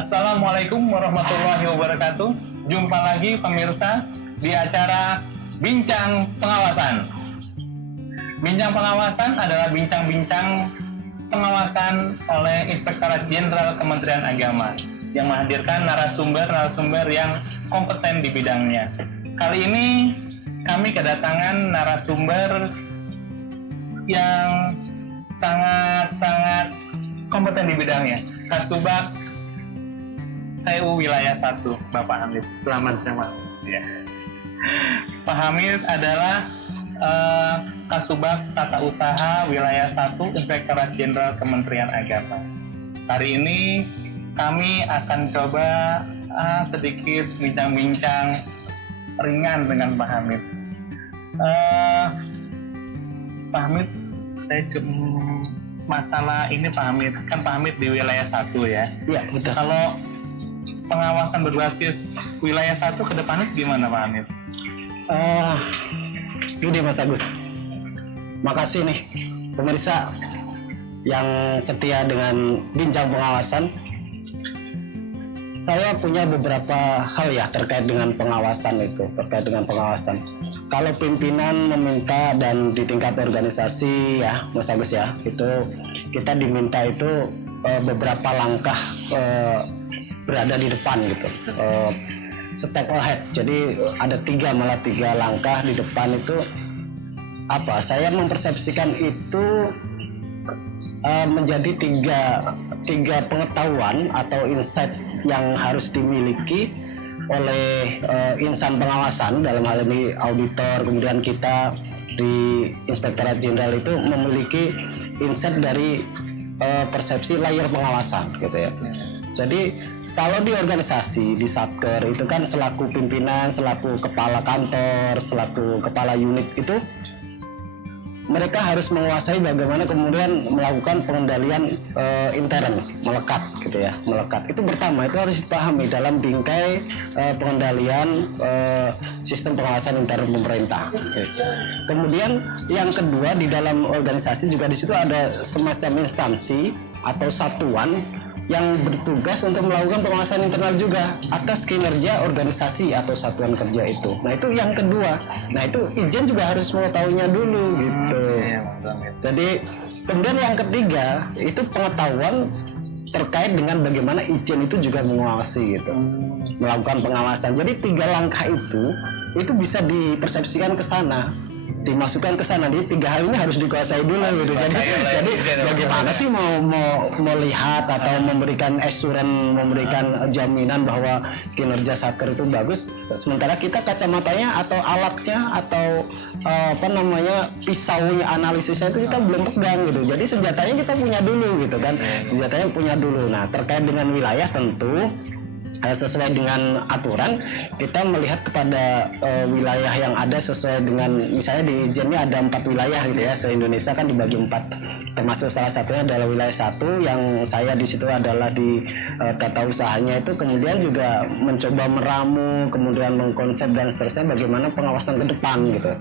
Assalamualaikum warahmatullahi wabarakatuh. Jumpa lagi pemirsa di acara Bincang Pengawasan. Bincang Pengawasan adalah bincang-bincang pengawasan oleh Inspektorat Jenderal Kementerian Agama yang menghadirkan narasumber-narasumber yang kompeten di bidangnya. Kali ini kami kedatangan narasumber yang sangat-sangat kompeten di bidangnya. Kasubag TU Wilayah 1, Bapak Hamid. Selamat siang. Ya. Pak Hamid adalah Kasubag Tata Usaha Wilayah 1 Inspektorat Jenderal Kementerian Agama. Hari ini kami akan coba sedikit bincang-bincang ringan dengan Pak Hamid. Pak Hamid, saya masalah ini Pak Hamid, kan Pak Hamid di wilayah 1 ya? Iya, betul. Kalau pengawasan berbasis wilayah 1 ke depannya gimana Pak Hamid? Gini Mas Agus, makasih nih pemirsa yang setia dengan Bincang Pengawasan. Saya punya beberapa hal ya terkait dengan pengawasan itu, Kalau pimpinan meminta dan di tingkat organisasi ya, Mas Agus ya, itu kita diminta itu beberapa langkah berada di depan gitu, step ahead. Jadi ada tiga langkah di depan itu. Apa? Saya mempersepsikan itu menjadi tiga pengetahuan atau insight yang harus dimiliki oleh insan pengawasan, dalam hal ini auditor, kemudian kita di Inspektorat Jenderal itu memiliki insight dari persepsi layer pengawasan gitu ya. Jadi kalau di organisasi, di Satker itu kan selaku pimpinan, selaku kepala kantor, selaku kepala unit itu mereka harus menguasai bagaimana kemudian melakukan pengendalian intern, melekat gitu ya, melekat. Itu pertama, itu harus dipahami dalam bingkai pengendalian sistem pengawasan intern pemerintah. Kemudian yang kedua, di dalam organisasi juga di situ ada semacam instansi atau satuan yang bertugas untuk melakukan pengawasan internal juga atas kinerja organisasi atau satuan kerja itu. Nah itu yang kedua. Nah itu Ijen juga harus mengetahuinya dulu gitu. Jadi kemudian yang ketiga itu pengetahuan terkait dengan bagaimana Ijen itu juga mengawasi gitu, melakukan pengawasan. Jadi tiga langkah itu bisa dipersepsikan ke sana, dimasukkan ke sana. Jadi tiga hal ini harus dikuasai dulu gitu. Jadi bagaimana sih mau lihat atau memberikan assurance, memberikan jaminan bahwa kinerja Satker itu bagus, sementara kita kacamatanya atau alatnya atau pisaunya, analisisnya itu kita belum pegang gitu. Jadi senjatanya kita punya dulu gitu kan. Senjatanya punya dulu. Nah, terkait dengan wilayah tentu sesuai dengan aturan kita melihat kepada wilayah yang ada sesuai dengan, misalnya di Ijen ini ada 4 wilayah gitu ya, se-Indonesia kan dibagi 4, termasuk salah satunya adalah wilayah 1 yang saya di situ adalah di tata usahanya itu. Kemudian juga mencoba meramu, kemudian mengkonsep dan seterusnya bagaimana pengawasan ke depan gitu.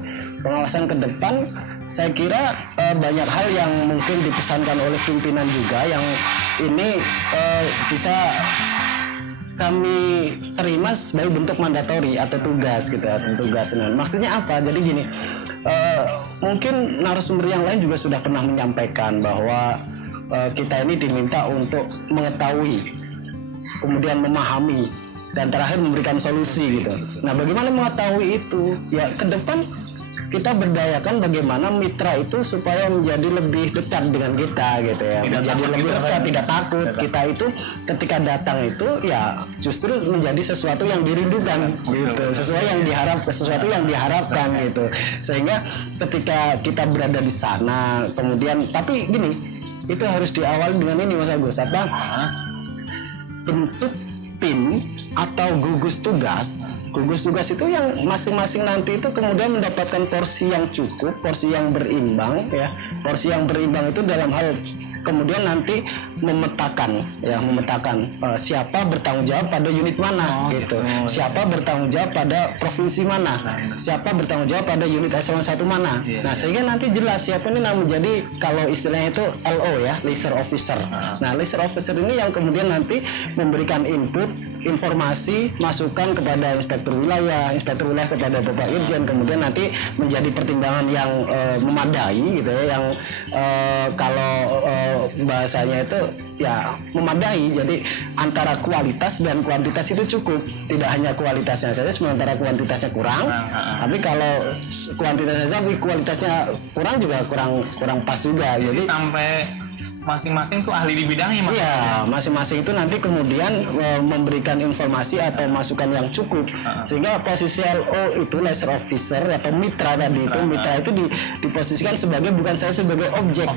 Pengawasan ke depan saya kira banyak hal yang mungkin dipesankan oleh pimpinan juga yang ini bisa kami terima sebagai bentuk mandatori atau tugas gitu, tugas. Nah, maksudnya apa? Jadi gini, mungkin narasumber yang lain juga sudah pernah menyampaikan bahwa kita ini diminta untuk mengetahui, kemudian memahami, dan terakhir memberikan solusi gitu. Nah, bagaimana mengetahui itu? Ya, ke depan kita berdayakan bagaimana mitra itu supaya menjadi lebih dekat dengan kita gitu ya, menjadi lebih dekat, tidak takut. Kita itu ketika datang itu ya justru menjadi sesuatu yang dirindukan gitu, sesuatu yang diharapkan gitu. Sehingga ketika kita berada di sana, kemudian tapi gini, itu harus diawali dengan ini Mas Agus, bentuk tim atau gugus tugas itu yang masing-masing nanti itu kemudian mendapatkan porsi yang cukup, porsi yang berimbang ya. Porsi yang berimbang itu dalam hal kemudian nanti memetakan siapa bertanggung jawab pada unit mana gitu. Siapa bertanggung jawab pada provinsi mana, siapa bertanggung jawab pada unit eselon 1 mana. Nah, sehingga nanti jelas siapa ini yang menjadi, kalau istilahnya itu LO ya, liaison officer. Nah, liaison officer ini yang kemudian nanti memberikan input, informasi, masukan kepada inspektur wilayah kepada Bapak Irjen, kemudian nanti menjadi pertimbangan yang memadai gitu ya, yang kalau bahasanya itu ya memadai. Jadi antara kualitas dan kuantitas itu cukup, tidak hanya kualitasnya saja, sementara kuantitasnya kurang. Tapi kalau kuantitasnya tapi kualitasnya kurang juga kurang pas juga. Jadi sampai masing-masing tuh ahli di bidangnya, Mas. Iya, masing-masing itu nanti kemudian memberikan informasi atau masukan yang cukup, sehingga posisi LO itu liaison officer atau mitra tadi itu, mitra itu diposisikan sebagai, bukan saya sebagai objek,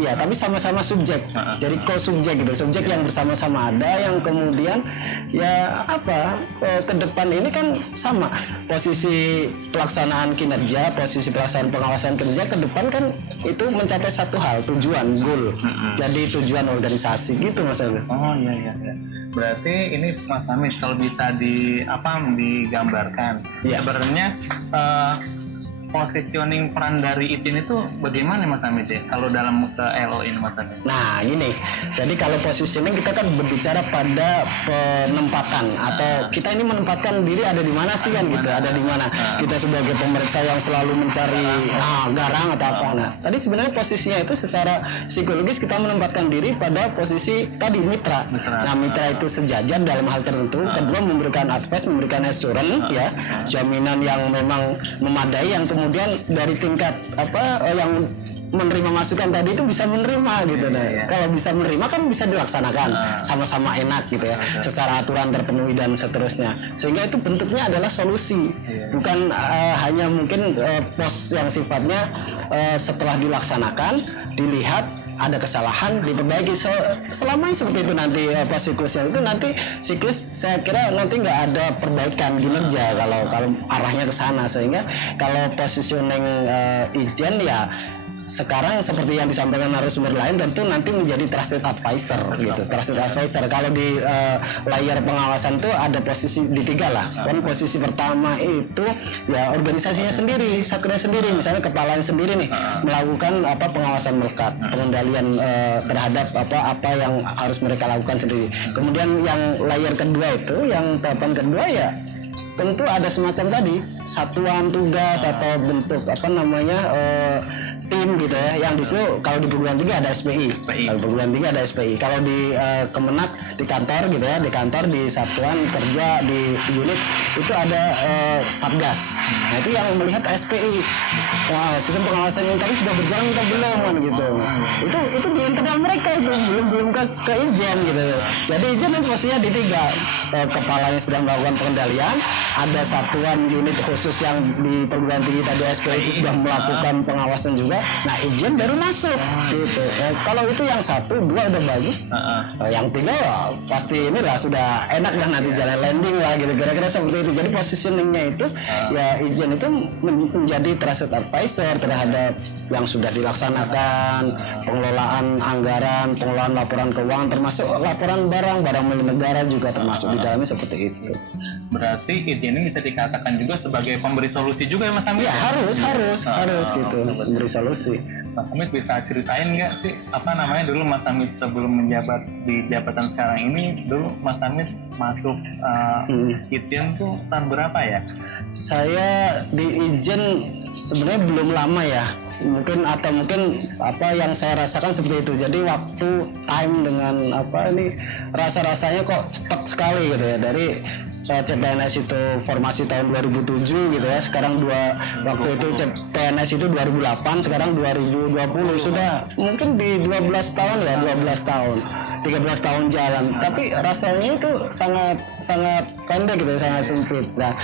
iya, tapi sama-sama subjek. Jadi co-subjek gitu, subjek yang bersama-sama ada, yang kemudian ya ke depan ini kan sama posisi pelaksanaan kinerja, posisi pelaksanaan pengawasan kerja ke depan kan itu mencapai satu hal, tujuan, goal. Jadi tujuan organisasi gitu, Mas Agus. Oh iya. Berarti ini Mas Hamid kalau bisa digambarkan, sebenarnya positioning peran dari ITIN itu bagaimana, Mas Hamid ya? Kalau dalam LO ini, Mas Hamid? Nah ini, jadi kalau positioning kita kan berbicara pada penempatan, atau kita ini menempatkan diri ada di mana sih kan gitu, ada di mana. Kita sebagai pemeriksa yang selalu mencari garang atau apa. Nah, tadi sebenarnya posisinya itu secara psikologis kita menempatkan diri pada posisi tadi mitra. Nah, mitra itu sejajar dalam hal tertentu. Kedua, memberikan advice, memberikan assurance ya, jaminan yang memang memadai, yang kemudian dari tingkat yang menerima masukan tadi itu bisa menerima gitu. Kalau bisa menerima kan bisa dilaksanakan sama-sama enak gitu ya, secara aturan terpenuhi dan seterusnya, sehingga itu bentuknya adalah solusi, bukan hanya mungkin pos yang sifatnya setelah dilaksanakan dilihat ada kesalahan diperbaiki. Selama seperti itu nanti siklusnya itu, nanti siklus saya kira nanti nggak ada perbaikan kinerja kalau arahnya ke sana. Sehingga kalau positioning Ijen ya sekarang seperti yang disampaikan narasumber lain, tentu nanti menjadi trusted advisor gitu. Trusted advisor kalau di layar pengawasan itu ada posisi di 3 lah. Kan posisi pertama itu ya organisasinya sendiri, satria sendiri, misalnya kepalanya sendiri nih melakukan pengawasan melekat, pengendalian terhadap apa yang harus mereka lakukan sendiri. Kemudian yang layar kedua itu, yang tahapan kedua ya tentu ada semacam tadi satuan tugas atau bentuk tim gitu ya, yang di situ kalau di perguruan tinggi ada SPI. Kalau perguruan tinggi ada SPI. Kalau di Kemenak di kantor gitu ya, di kantor, di satuan kerja, di unit itu ada Satgas. Nah, itu yang melihat SPI. Wah, sistem pengawasan yang tadi sudah berjalan atau belum kan gitu. Itu di internal mereka itu belum ke Ijen gitu. Jadi Ijen itu posisinya di 3. Kepalanya sedang melakukan pengendalian, ada satuan unit khusus yang di perguruan tinggi tadi SPI itu sudah melakukan pengawasan juga. Nah, Ijen baru masuk gitu. Kalau itu yang 1, 2 udah bagus. Yang 3 pasti inilah sudah enak dah nanti jalan landing lah gitu. Kira-kira seperti itu. Jadi positioningnya itu ya Ijen itu menjadi trusted advisor terhadap yang sudah dilaksanakan, pengelolaan anggaran, pengelolaan laporan keuangan, termasuk laporan barang milik negara juga termasuk di dalamnya seperti itu. Berarti Ijen ini bisa dikatakan juga sebagai pemberi solusi juga ya, Mas Hamid? Ya harus gitu, memberi solusi. Mas Hamid bisa ceritain nggak sih dulu Mas Hamid sebelum menjabat di jabatan sekarang ini, dulu Mas Hamid masuk Ijen tuh tahun berapa ya? Saya di Ijen sebenarnya belum lama ya, mungkin apa yang saya rasakan seperti itu. Jadi waktu time dengan rasa-rasanya kok cepat sekali gitu ya, dari CPNS itu formasi tahun 2007 gitu ya, sekarang waktu itu CPNS itu 2008, sekarang 2020, sudah mungkin di 12 tahun 13 tahun jalan, tapi rasanya itu sangat pendek gitu, sangat sempit. Nah,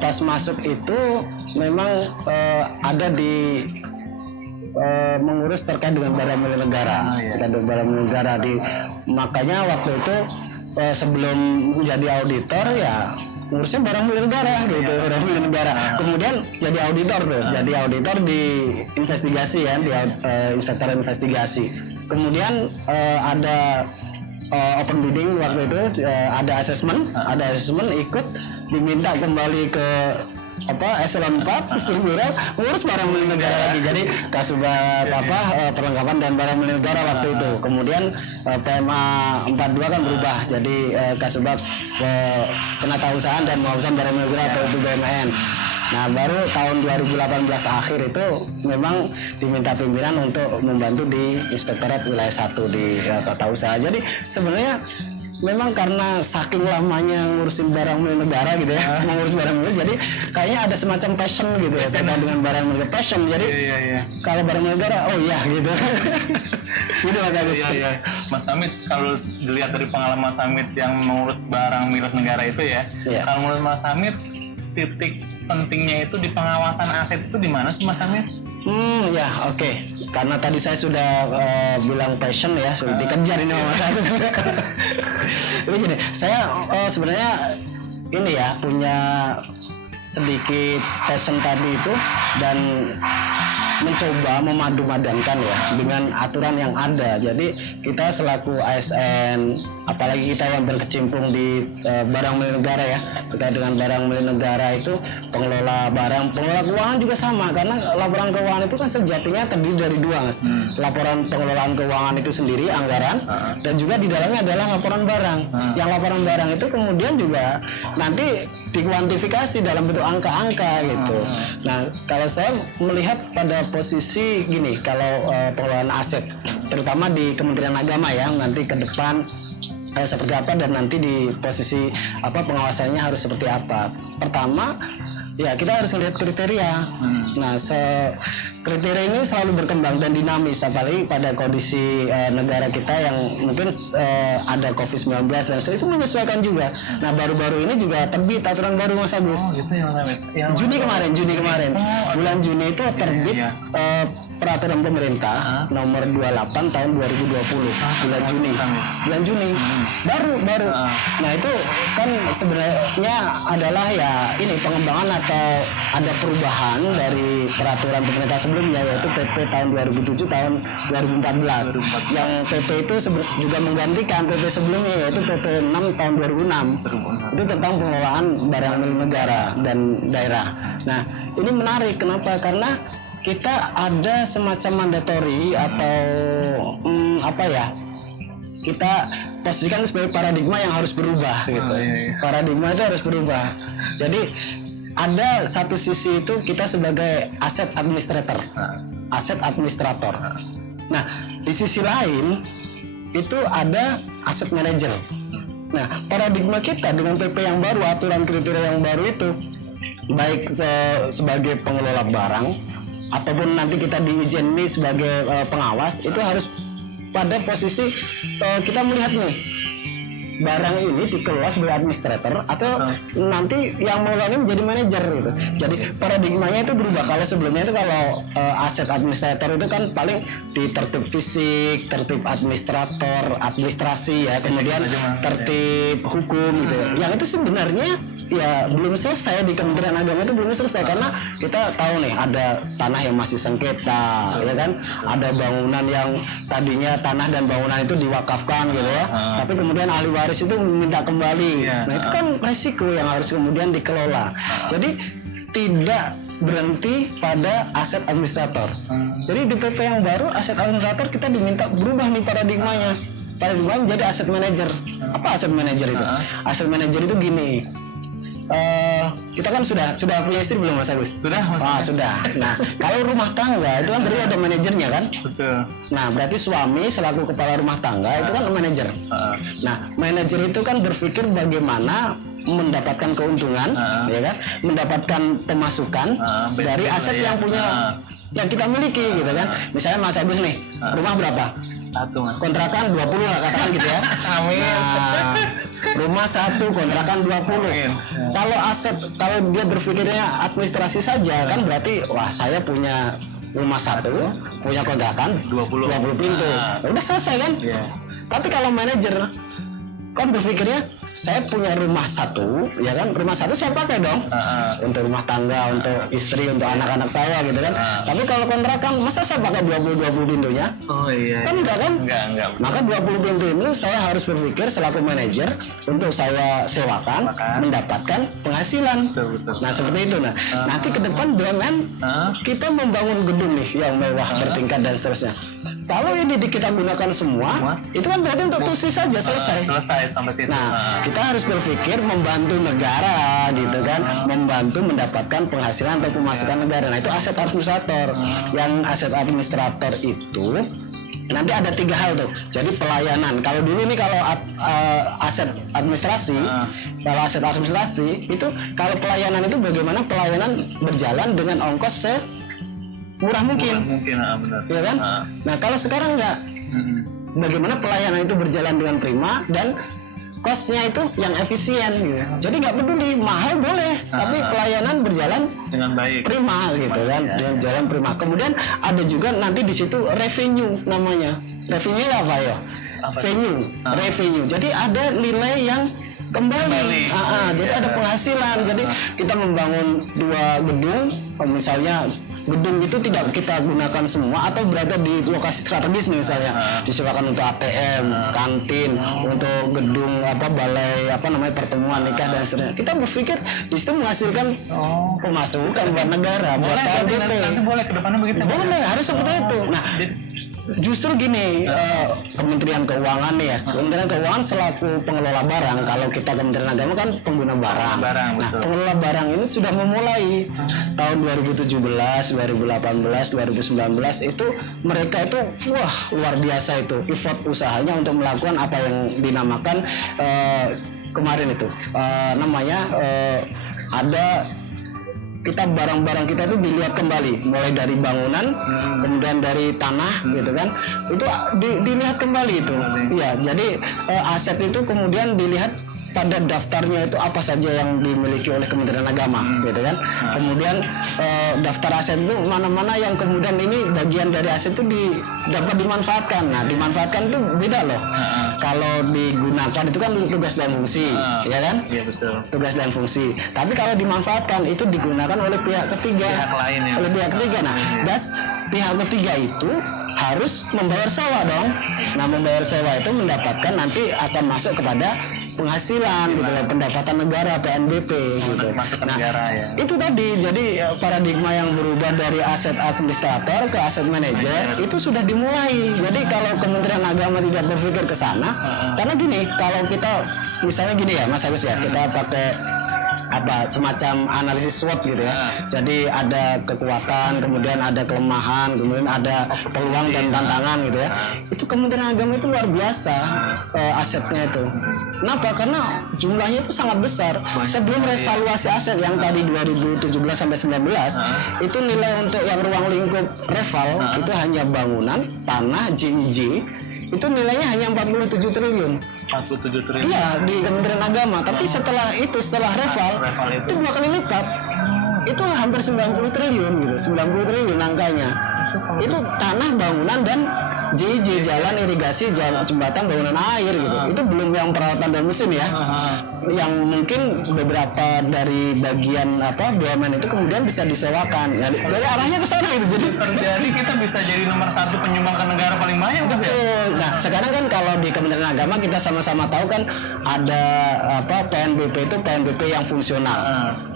pas masuk itu memang ada di mengurus terkait dengan barang milik negara, makanya waktu itu sebelum menjadi auditor ya ngurusnya barang milik negara gitu, barang milik negara. Kemudian jadi auditor terus, jadi auditor di investigasi ya, di inspektorat investigasi. kemudian ada open bidding waktu itu, ada assessment ikut, diminta kembali ke eselon 4 struktural mengurus barang milik negara lagi. Jadi Kasubag perlengkapan dan barang milik negara waktu itu. Kemudian PMA 42 kan berubah jadi Kasubag penatausahaan dan pengawasan barang milik negara atau BMN. Nah, baru tahun 2018 akhir itu memang diminta pimpinan untuk membantu di Inspektorat Wilayah 1 di Tata Usaha. Jadi sebenarnya memang karena saking lamanya ngurusin barang milik negara gitu ya, mengurus barang milik, jadi kayaknya ada semacam passion gitu ya, terkait dengan barang milik, passion. Jadi kalau barang milik negara, oh iya gitu. Gitu Mas Agus. Iya. Mas Hamid, kalau dilihat dari pengalaman Mas Hamid yang mengurus barang milik negara itu ya, kalau menurut Mas Hamid titik pentingnya itu di pengawasan aset itu di mana sih Mas Hamid? Oke. Karena tadi saya sudah bilang passion ya, sudah dikejar ini sama Mas Agus. Jadi gini, saya sebenarnya ini ya punya sedikit passion tadi itu dan mencoba memadu-madankan ya dengan aturan yang ada. Jadi kita selaku ASN, apalagi kita yang berkecimpung di barang milik negara ya, terkait dengan barang milik negara itu pengelola barang, pengelola keuangan juga sama, karena laporan keuangan itu kan sejatinya terdiri dari dua, Mas. Laporan pengelolaan keuangan itu sendiri, anggaran, dan juga di dalamnya adalah laporan barang. Yang laporan barang itu kemudian juga nanti dikuantifikasi dalam bentuk angka-angka gitu. Nah, kalau saya melihat pada posisi gini, kalau pengelolaan aset, terutama di Kementerian Agama ya, nanti ke depan seperti apa dan nanti di posisi pengawasannya harus seperti apa. Pertama, ya kita harus lihat kriteria. Nah, kriteria ini selalu berkembang dan dinamis, apalagi pada kondisi negara kita yang mungkin ada COVID-19 dan itu menyesuaikan juga. Nah, baru-baru ini juga terbit aturan baru Mas Agus. Gitu ya Mas Hamid. Juni kemarin. Bulan Juni itu terbit peraturan pemerintah nomor 28 tahun 2020 bulan Juni. Baru. Nah, itu kan sebenarnya adalah ya ini pengembangan atau ada perubahan dari peraturan pemerintah sebelumnya, yaitu PP tahun 2007 tahun 2014. Yang PP itu juga menggantikan PP sebelumnya, yaitu PP 6 tahun 2006. Itu tentang pengelolaan barang milik negara dan daerah. Nah, ini menarik. Kenapa? Karena kita ada semacam mandatori atau kita posisikan sebagai paradigma yang harus berubah gitu. Paradigma itu harus berubah. Jadi ada satu sisi itu kita sebagai aset administrator. Nah, di sisi lain itu ada aset manager. Nah, paradigma kita dengan PP yang baru, aturan kriteria yang baru itu, baik sebagai pengelola barang ataupun nanti kita diizini sebagai pengawas, itu harus pada posisi kita melihat nih barang ini dikelola sebagai administrator atau nanti yang mengelola ini menjadi manajer gitu. Jadi paradigmanya itu berubah. Kalau sebelumnya itu kalau aset administrator itu kan paling di tertib fisik, tertib administrator, administrasi ya, kemudian tertib hukum gitu. Yang itu sebenarnya ya belum selesai di Kementerian Agama, itu belum selesai karena kita tahu nih ada tanah yang masih sengketa ya kan, ada bangunan yang tadinya tanah dan bangunan itu diwakafkan gitu ya, tapi kemudian ahli waris itu meminta kembali. Nah, itu kan resiko yang harus kemudian dikelola. Jadi tidak berhenti pada aset administrator. Jadi di PP yang baru aset administrator kita diminta berubah nih paradigmanya. Paradigma menjadi aset manager. Apa aset manager itu? Aset manager itu gini. Kita kan sudah punya istri belum Mas Agus? Sudah, Mas. Sudah. Nah, kalau rumah tangga itu kan berarti ada manajernya kan? Betul. Nah, berarti suami selaku kepala rumah tangga itu kan manajer. Nah, manajer itu kan berpikir bagaimana mendapatkan keuntungan, ya kan? Mendapatkan pemasukan dari aset yang punya yang kita miliki gitu kan. Misalnya Mas Agus nih, rumah berapa? 1, Mas. Kontrakan 20 lah katakan gitu ya. Amin. Nah, rumah 1, kontrakan 20. Kalau dia berpikirnya administrasi saja kan berarti wah saya punya rumah 1, punya kontrakan 20 pintu. Udah selesai kan? Tapi kalau manajer kan berpikirnya saya punya rumah satu, ya kan, rumah satu saya pakai dong untuk rumah tangga, untuk istri, untuk anak-anak saya gitu kan. Tapi kalau kontrakan, masa saya pakai 20 pintunya? Oh iya. Kan enggak kan? Enggak. Maka 20 pintu itu saya harus berpikir selaku manajer untuk saya sewakan, mendapatkan penghasilan. Betul. Nah seperti itu. Nah nanti ke depan BUMN kita membangun gedung nih yang mewah, bertingkat dan seterusnya. Kalau ini kita gunakan semua, itu kan berarti untuk tusi saja selesai. Selesai sampai situ. Nah, kita harus berpikir membantu negara gitu kan, membantu mendapatkan penghasilan atau pemasukan negara. Nah, itu aset administrator. Yang aset administrator itu nanti ada 3 hal tuh. Jadi pelayanan. Kalau dulu nih kalau aset administrasi, itu kalau pelayanan itu bagaimana pelayanan berjalan dengan ongkos murah mungkin, benar. Ya kan? Nah kalau sekarang enggak, bagaimana pelayanan itu berjalan dengan prima dan kosnya itu yang efisien gitu. Jadi nggak peduli mahal boleh, tapi pelayanan berjalan dengan baik, prima gitu kan, dengan jalan prima. Kemudian ada juga nanti di situ revenue namanya. Revenue apa ya? Revenue. Jadi ada nilai yang kembali. Jadi ada penghasilan. Jadi kita membangun 2 gedung, misalnya gedung itu tidak kita gunakan semua atau berada di lokasi strategis nih, misalnya disewakan untuk ATM, kantin, untuk gedung balai pertemuan nikah dan seterusnya. Kita berpikir di situ menghasilkan pemasukan buat negara, buat KLBP. Nanti boleh ke depannya begitu. Boleh, harus seperti itu. Nah, justru gini, Kementerian Keuangan nih ya, Kementerian Keuangan selaku pengelola barang, kalau kita Kementerian Agama kan pengguna barang. Nah, pengelola barang ini sudah memulai tahun 2017, 2018, 2019 itu mereka itu luar biasa itu effort usahanya untuk melakukan apa yang dinamakan kemarin itu ada kita barang-barang kita itu dilihat kembali, mulai dari bangunan, kemudian dari tanah gitu kan, itu dilihat kembali itu. Iya, jadi aset itu kemudian dilihat pada daftarnya itu apa saja yang dimiliki oleh Kementerian Agama gitu kan. Kemudian daftar aset itu mana-mana yang kemudian ini bagian dari aset itu dapat dimanfaatkan. Nah, dimanfaatkan itu beda loh. Kalau digunakan itu kan tugas dan fungsi, ya kan? Iya betul. Tugas dan fungsi. Tapi kalau dimanfaatkan itu digunakan oleh pihak ketiga. Pihak lain ya. Oleh pihak ketiga. Nah, pihak ketiga itu harus membayar sewa dong. Nah, membayar sewa itu mendapatkan nanti akan masuk kepada penghasilan gitu loh, pendapatan negara PNBP gitu. Masuk ke Nah, negara ya. itu tadi jadi paradigma yang berubah dari aset administrator ke aset manajer itu sudah dimulai. Jadi kalau Kementerian Agama tidak berpikir ke sana, karena gini, kalau kita misalnya gini ya Mas Agus ya, kita pakai semacam analisis SWOT gitu ya. Jadi ada kekuatan, kemudian ada kelemahan, kemudian ada peluang dan tantangan gitu ya. Itu Kementerian Agama itu luar biasa asetnya itu. Kenapa? Karena jumlahnya itu sangat besar. Sebelum revaluasi aset yang tadi 2017 sampai 19, itu nilai untuk yang ruang lingkup reval itu hanya bangunan, tanah, JIJ, itu nilainya hanya 47 triliun. 47 triliun. Iya, di Kementerian Agama. Tapi setelah reval itu 2 kali lipat. Itu hampir 90 triliun gitu. 90 triliun angkanya. Itu tanah, bangunan, dan JIJ, jalan, irigasi, jalan, jembatan, bangunan air gitu. Itu belum yang perawatan dan mesin ya. Yang mungkin beberapa dari bagian BUMN itu kemudian bisa disewakan. Jadi arahnya ke sana gitu. Jadi kita bisa jadi nomor 1 penyumbang ke negara paling banyak. Betul. Nah, sekarang kan kalau di Kementerian Agama kita sama-sama tahu kan ada PNBP itu PNBP yang fungsional.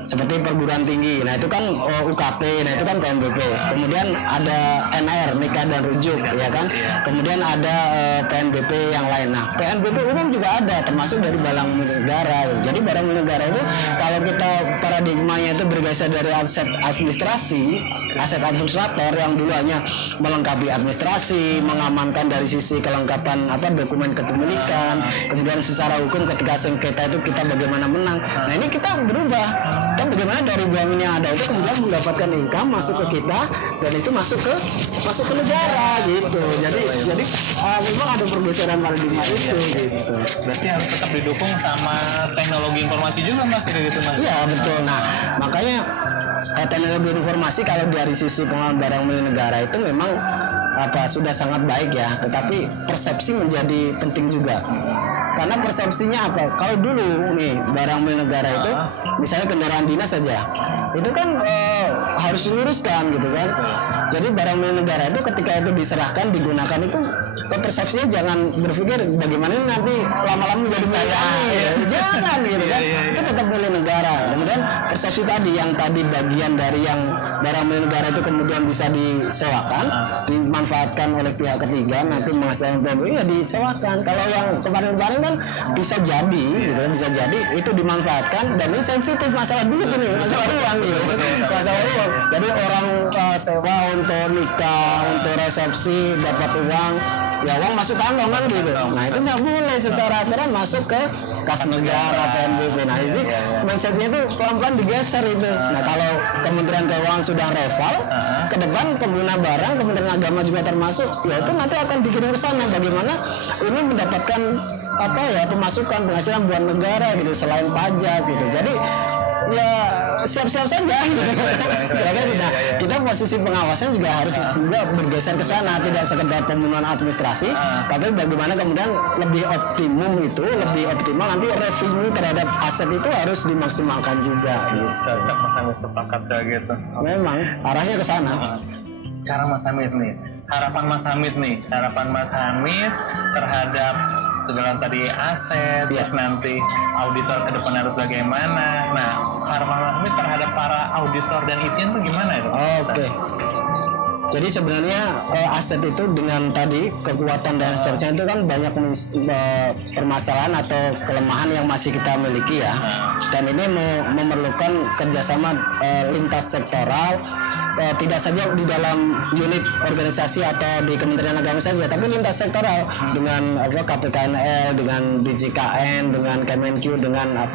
Seperti perguruan tinggi. Nah, itu kan UKP, nah itu kan PNBP. Kemudian ada NR, nikah dan rujuk, ya kan? Kemudian ada PNBP yang lain. Nah, PNBP umum juga ada, termasuk dari barang milik negara. Jadi barang milik negara itu kalau kita paradigmanya itu bergeser dari aset administrasi, aset administrator yang dulu hanya melengkapi administrasi, mengamankan dari sisi kelengkapan dokumen kepemilikan, kemudian secara hukum ketika sengketa itu kita bagaimana menang. Nah, ini kita berubah. Dan bagaimana dari BUMN yang ada itu kemudian mendapatkan income masuk ke kita dan itu masuk ke negara gitu. Jadi memang ada pergeseran paradigma itu gitu. Berarti harus tetap didukung sama teknologi informasi juga Mas, gitu Mas. Iya betul. Nah makanya teknologi informasi kalau dari sisi pengelolaan barang milik negara itu memang sudah sangat baik ya, tetapi persepsi menjadi penting juga. Karena persepsinya apa? Kalau dulu nih barang milik negara itu, misalnya kendaraan dinas saja, itu kan harus diluruskan gitu kan. Jadi barang milik negara itu ketika itu diserahkan digunakan itu persepsinya jangan berpikir bagaimana nanti lama-lama menjadi saya, jangan gitu kan. Itu tetap milik negara. Kemudian persepsi tadi yang tadi bagian dari yang barang milik negara itu kemudian bisa disewakan, dimanfaatkan oleh pihak ketiga, nanti menghasilkan PBI ya disewakan. Kalau yang kemarin-kemarin kan bisa jadi, gitu, bisa jadi itu dimanfaatkan dan ini sensitif masalah duit ini, masalah uang gitu, masalah uang. Jadi orang sewa untuk nikah, untuk resepsi dapat uang, ya uang masuk kantong kan gitu. Nah itu nggak boleh secara aturan masuk ke kas negara PNBP. Nah ini mindsetnya itu pelan-pelan digeser itu. Nah kalau Kementerian Keuangan sudah reval, ke depan pengguna barang Kementerian Agama juga termasuk, ya itu nanti akan dikirim ke sana bagaimana ini mendapatkan apa ya pemasukan penghasilan buat negara gitu selain pajak gitu. Jadi ya siap-siap saja gitu. Nah, kita posisi pengawasan juga harus juga bergeser ke sana, tidak sekedar pembunuhan administrasi, tapi bagaimana kemudian lebih optimal nanti revenue terhadap aset itu harus dimaksimalkan juga gitu. Cocok Mas Hamid, sepakat ya gitu. Memang arahnya ke sana. Sekarang Mas Hamid nih, harapan Mas Hamid terhadap segala tadi aset, terus nanti auditor ke depan harus bagaimana. Nah, harapan Mas Hamid terhadap para auditor dan ITIN itu gimana itu? Oke. Jadi sebenarnya aset itu dengan tadi kekuatan dan seterusnya itu kan banyak permasalahan atau kelemahan yang masih kita miliki ya. Dan ini memerlukan kerjasama lintas sektoral, tidak saja di dalam unit organisasi atau di Kementerian Agama saja, tapi lintas sektoral dengan KPKNL, dengan DJKN, dengan Kemenq, dengan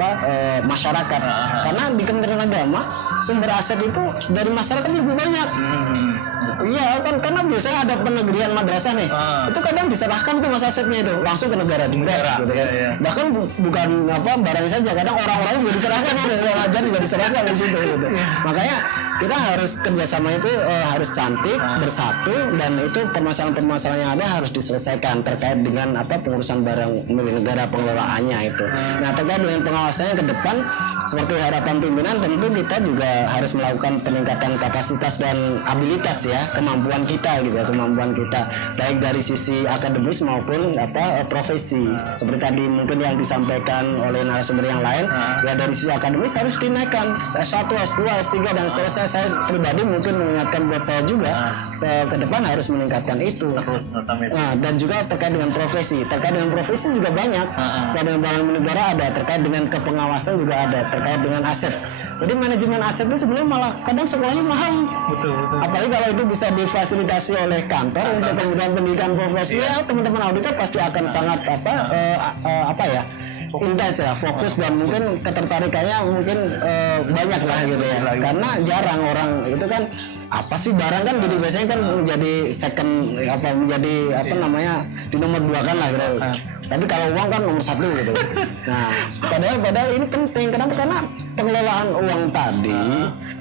masyarakat. Karena di Kementerian Agama sumber aset itu dari masyarakat lebih banyak. Iya kan, karena biasanya ada penegrian madrasah nih, itu kadang diserahkan tuh mas asetnya itu langsung ke negara juga, gitu kan. Bahkan bukan barangnya saja, kadang orang-orang juga diserahkan gitu, yang ajar juga diserahkan di situ gitu. Makanya kita harus kerjasama itu harus cantik, bersatu, dan itu permasalahan-permasalahan yang ada harus diselesaikan terkait dengan pengurusan barang milik negara, pengelolaannya itu. Nah terkait dengan pengawasannya ke depan, seperti harapan pimpinan, tentu kita juga harus melakukan peningkatan kapasitas dan abilitas ya, kemampuan kita gitu ya, kemampuan kita baik dari sisi akademis maupun profesi. Seperti tadi mungkin yang disampaikan oleh narasumber yang lain, ya dari sisi akademis harus dinaikkan S1, S2, S3 dan seterusnya. Saya pribadi mungkin mengingatkan buat saya juga ke depan harus meningkatkan itu. Nah, dan juga terkait dengan profesi juga banyak. Terkait dengan barang negara ada, terkait dengan kepengawasan juga ada, terkait dengan aset. Jadi manajemen aset itu sebenarnya malah kadang sekolahnya mahal. Betul. Apalagi kalau itu bisa difasilitasi oleh kantor untuk kemudian pendidikan profesi, ya teman-teman auditor pasti akan sangat intens ya, fokus, dan mungkin ketertarikannya mungkin banyak lah gitu ya. Karena jarang orang itu kan apa sih barang kan gitu, biasanya kan menjadi second di nomor 2 kan lah gitu. Tapi kalau uang kan nomor 1 gitu. Nah, padahal ini penting. Kenapa? Karena pengelolaan uang tadi,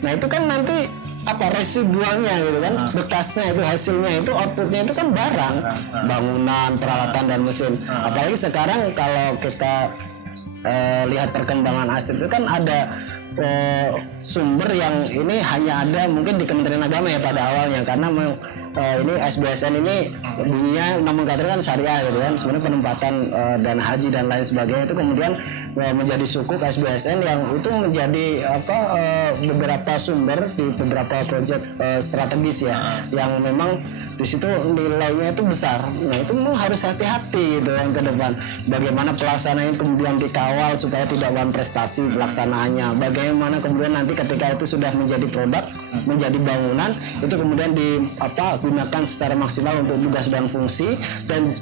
nah itu kan nanti residualnya gitu kan, bekasnya itu, hasilnya itu, outputnya itu kan barang, bangunan, peralatan dan mesin. Apalagi sekarang kalau kita lihat perkembangan aset itu kan ada sumber yang ini hanya ada mungkin di Kementerian Agama ya pada awalnya, karena ini SBSN ini bunyinya nomenklaturnya kan syariah gitu kan, sebenarnya penempatan dana haji dan lain sebagainya itu kemudian menjadi sukuk SBSN yang itu menjadi beberapa sumber di beberapa proyek strategis ya, yang memang di situ nilainya itu besar. Nah itu memang harus hati-hati gitu kan ke depan. Bagaimana pelaksanaannya kemudian dikawal supaya tidak one prestasi pelaksanaannya. Bagaimana kemudian nanti ketika itu sudah menjadi produk, menjadi bangunan, itu kemudian digunakan secara maksimal untuk tugas dan fungsi, dan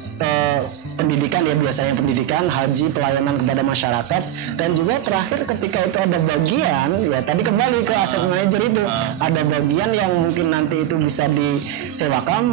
pendidikan ya, biasanya pendidikan, haji, pelayanan kepada masyarakat, dan juga terakhir ketika itu ada bagian ya tadi kembali ke aset manager itu, ada bagian yang mungkin nanti itu bisa disewakan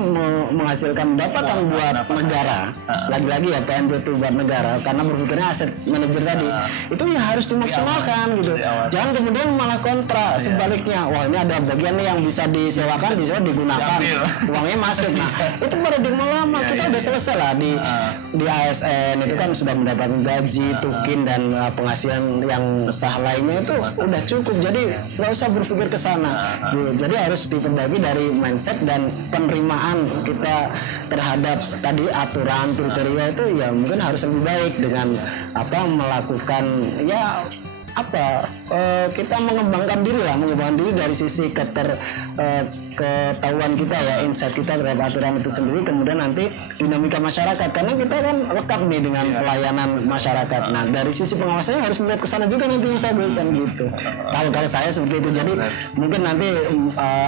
menghasilkan pendapatan buat negara. Lagi-lagi ya PNBP buat negara, karena berpikirnya aset manajer tadi itu ya harus dimaksimalkan gitu. Jangan kemudian malah kontra sebaliknya, wah ini ada bagian yang bisa disewakan, bisa digunakan, uangnya masuk. Nah itu paradigma lama, kita udah selesai lah di ASN itu kan sudah mendapatkan gaji, tukin dan penghasilan yang sah lainnya itu udah cukup. Jadi nggak usah berpikir ke sana. Jadi harus diperbaiki dari mindset dan penerimaan kita terhadap tadi aturan kriteria itu ya mungkin harus lebih baik dengan melakukan kita mengembangkan diri dari sisi ketahuan kita ya, insight kita terhadap aturan itu sendiri, kemudian nanti dinamika masyarakat, karena kita kan lekat nih dengan pelayanan masyarakat. Nah dari sisi pengawasannya harus melihat ke sana juga nanti Mas Agus gitu. Kalau saya seperti itu, jadi mungkin nanti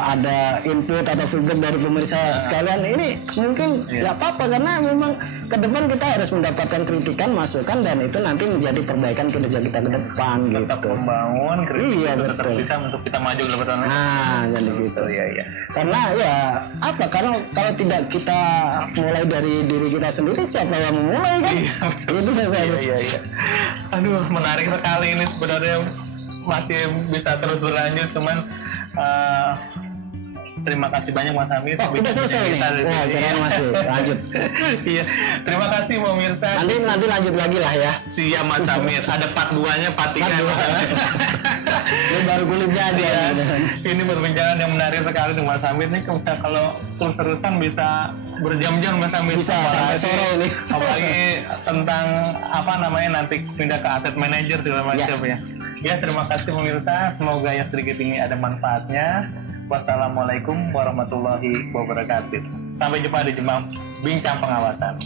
ada input atau feedback dari pemirsa sekalian ini mungkin nggak apa-apa, karena memang ke depan kita harus mendapatkan kritikan, masukan, dan itu nanti menjadi perbaikan kinerja kita ke depan tetap gitu. membangun kritik tetap bisa untuk kita maju ke depan. Jadi gitu ya. Karena karena kalau tidak kita mulai dari diri kita sendiri, siapa yang memulai kan? Itu saya harus. Aduh, menarik sekali ini sebenarnya, masih bisa terus berlanjut, cuman terima kasih banyak Mas Hamid. Udah selesai nih. Kira masih lanjut. Iya, terima kasih pemirsa. Nanti lanjut lagi lah ya. Siap Mas Hamid. Ada part 2-nya, part 3. Ini baru kulitnya aja ya. Ini perbincangan yang menarik sekali dengan Mas Hamid nih. Kalau terus-terusan bisa berjam-jam Mas Hamid. Bisa sampai sore ini. Apalagi tentang nanti pindah ke aset manager segala macam ya. Ya, terima kasih pemirsa. Semoga yang sedikit ini ada manfaatnya. Wassalamualaikum warahmatullahi wabarakatuh. Sampai jumpa di Bincang Pengawasan.